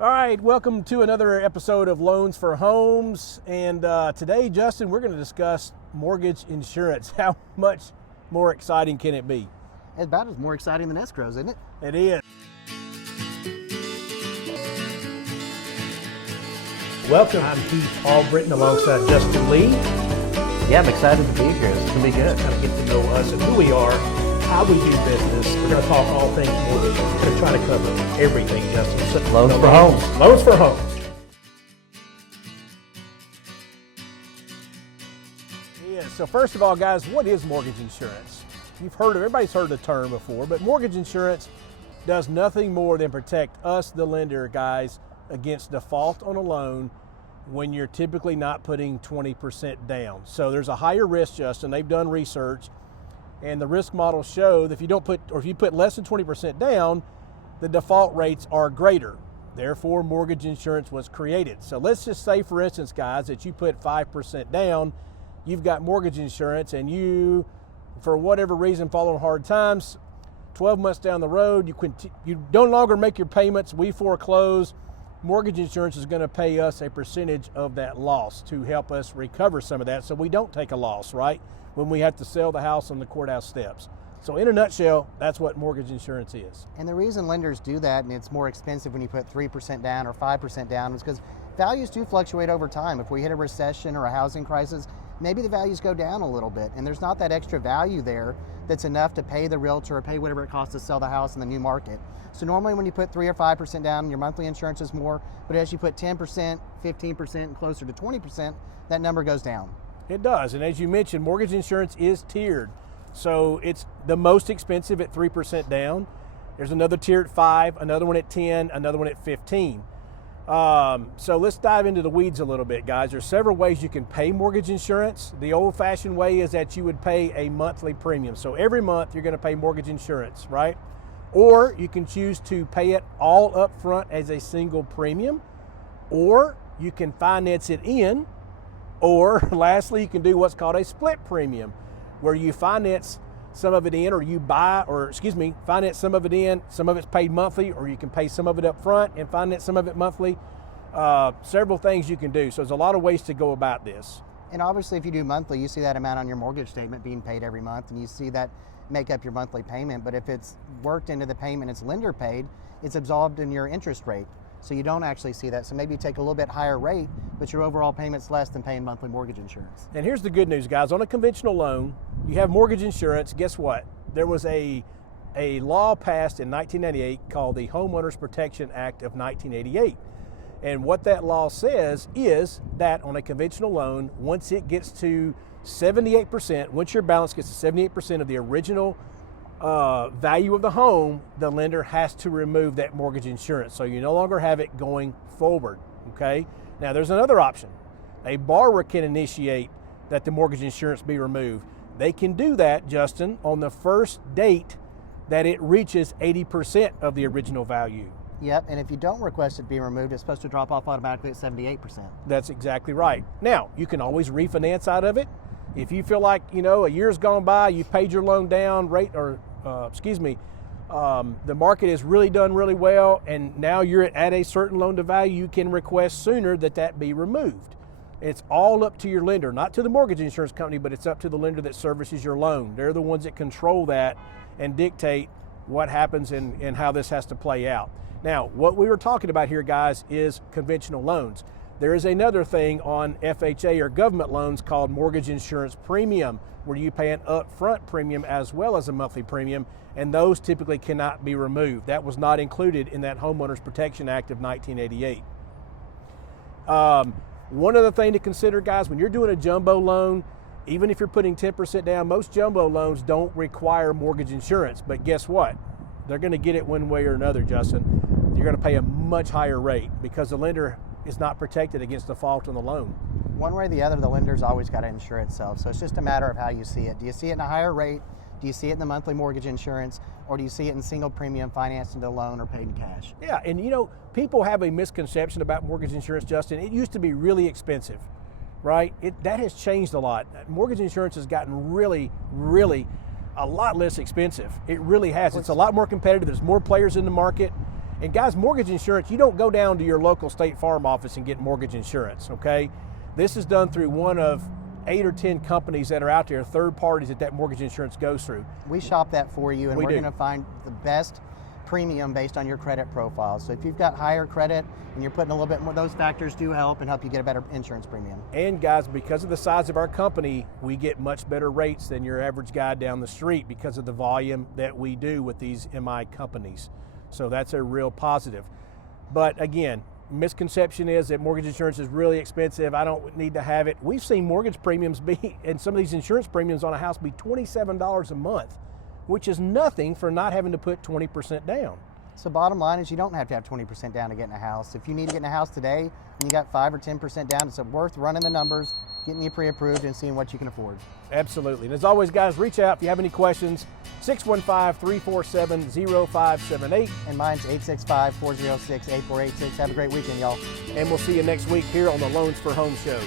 All right, welcome to another episode of Loans for Homes. And today, Justin, we're going to discuss mortgage insurance. How much more exciting can it be? It's about as more exciting than escrows, isn't it? It is. Welcome. I'm Keith Albritton alongside Justin Lee. Yeah, I'm excited to be here. It's going to be good. Kind of get to know us and who we are, how we do business. We're going to talk all things mortgage. We're going to try to cover everything, Justin. So, Loans for homes. Loans for homes. Yeah, so first of all, guys, what is mortgage insurance? Everybody's heard the term before, but mortgage insurance does nothing more than protect us, the lender, guys, against default on a loan when you're typically not putting 20% down. So there's a higher risk, Justin. They've done research, and the risk models show that if you put less than 20% down, the default rates are greater. Therefore, mortgage insurance was created. So let's just say, for instance, guys, that you put 5% down, you've got mortgage insurance, and you, for whatever reason, fall on hard times, 12 months down the road, you no longer make your payments, we foreclose. Mortgage insurance is going to pay us a percentage of that loss to help us recover some of that so we don't take a loss, right, when we have to sell the house on the courthouse steps. So in a nutshell, that's what mortgage insurance is. And the reason lenders do that, and it's more expensive when you put 3% down or 5% down, is because values do fluctuate over time. If we hit a recession or a housing crisis, maybe the values go down a little bit, and there's not that extra value there that's enough to pay the realtor or pay whatever it costs to sell the house in the new market. So normally when you put 3 or 5% down, your monthly insurance is more, but as you put 10%, 15%, and closer to 20%, that number goes down. It does, and as you mentioned, mortgage insurance is tiered. So it's the most expensive at 3% down. There's another tier at 5, another one at 10, another one at 15. So let's dive into the weeds a little bit, guys. There's several ways you can pay mortgage insurance. The old-fashioned way is that you would pay a monthly premium. So every month you're going to pay mortgage insurance, right? Or you can choose to pay it all up front as a single premium, or you can finance it in, or lastly, you can do what's called a split premium, where you finance some of it in, or finance some of it in, some of it's paid monthly, or you can pay some of it up front and finance some of it monthly. Several things you can do. So there's a lot of ways to go about this. And obviously if you do monthly, you see that amount on your mortgage statement being paid every month, and you see that make up your monthly payment. But if it's worked into the payment, it's lender paid, it's absorbed in your interest rate. So you don't actually see that. So maybe you take a little bit higher rate, but your overall payment's less than paying monthly mortgage insurance. And here's the good news, guys. On a conventional loan, you have mortgage insurance. Guess what? There was a law passed in 1998 called the Homeowners Protection Act of 1988. And what that law says is that on a conventional loan, once it gets to 78%, once your balance gets to 78% of the original value of the home, the lender has to remove that mortgage insurance. So you no longer have it going forward, okay? Now there's another option. A borrower can initiate that the mortgage insurance be removed. They can do that, Justin, on the first date that it reaches 80% of the original value. Yep, and if you don't request it be removed, it's supposed to drop off automatically at 78%. That's exactly right. Now, you can always refinance out of it. If you feel like, a year's gone by, you've paid your loan down, the market has really done really well, and now you're at a certain loan to value, you can request sooner that be removed. It's all up to your lender, not to the mortgage insurance company, but it's up to the lender that services your loan. They're the ones that control that and dictate what happens and how this has to play out. Now, what we were talking about here, guys, is conventional loans. There is another thing on FHA or government loans called mortgage insurance premium, where you pay an upfront premium as well as a monthly premium, and those typically cannot be removed. That was not included in that Homeowners Protection Act of 1988. One other thing to consider, guys, when you're doing a jumbo loan, even if you're putting 10% down, most jumbo loans don't require mortgage insurance. But guess what? They're going to get it one way or another, Justin. You're going to pay a much higher rate because the lender is not protected against default on the loan. One way or the other, the lender's always got to insure itself. So it's just a matter of how you see it. Do you see it in a higher rate? Do you see it in the monthly mortgage insurance? Or do you see it in single premium financed into a loan or paid in cash? Yeah, and people have a misconception about mortgage insurance, Justin. It used to be really expensive, right? That has changed a lot. Mortgage insurance has gotten really, really a lot less expensive. It really has. It's a lot more competitive. There's more players in the market. And guys, mortgage insurance, you don't go down to your local State Farm office and get mortgage insurance, okay? This is done through one of 8 or 10 companies that are out there, third parties that mortgage insurance goes through. We shop that for you, and we're do. going to find the best premium based on your credit profile. So if you've got higher credit and you're putting a little bit more, those factors do help and help you get a better insurance premium. And guys, because of the size of our company, we get much better rates than your average guy down the street because of the volume that we do with these MI companies. So that's a real positive. But again, misconception is that mortgage insurance is really expensive. I don't need to have it. We've seen mortgage premiums be, and some of these insurance premiums on a house be $27 a month, which is nothing for not having to put 20% down. So bottom line is you don't have to have 20% down to get in a house. If you need to get in a house today and you got 5 or 10% down, it's worth running the numbers, getting you pre-approved and seeing what you can afford. Absolutely. And as always, guys, reach out if you have any questions. 615-347-0578. And mine's 865-406-8486. Have a great weekend, y'all. And we'll see you next week here on the Loans for Home Show.